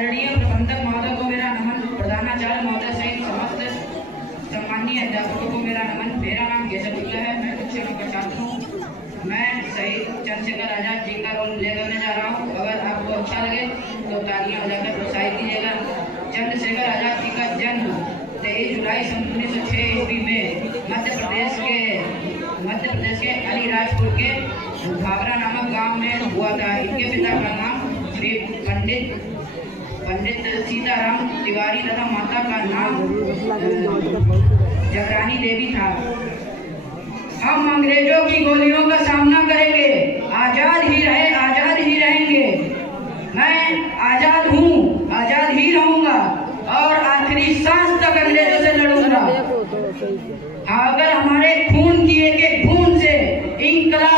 आदरणीय प्रबंधक महोदय को मेरा नमन, प्रधानाचार्य महोदय सहित समस्त सम्मानीय अध्यापकों को मेरा नमन। मेरा नाम केशव शुक्ला है, मैं कक्षा का छात्र हूँ। मैं शहीद चंद्रशेखर आजाद जी का रोल प्ले करने जा रहा हूँ। अगर आपको अच्छा लगे तो तालियां बजाकर प्रोत्साहित कीजिएगा। चंद्रशेखर आजाद जी का जन्म 23 जुलाई 1906 ईस्वी में मध्य प्रदेश के अलीराजपुर के भावरा नामक गांव में हुआ था। इनके पिता का नाम श्री पंडित सीताराम तिवारी तथा माता का नाम जगरानी देवी था। हम अंग्रेजों की गोलियों का सामना करेंगे, आजाद ही रहेंगे। मैं आजाद हूँ, आजाद ही रहूंगा और आखिरी सांस तक अंग्रेजों से लड़ूंगा। अगर हमारे खून की एक एक बूंद से इंकलाब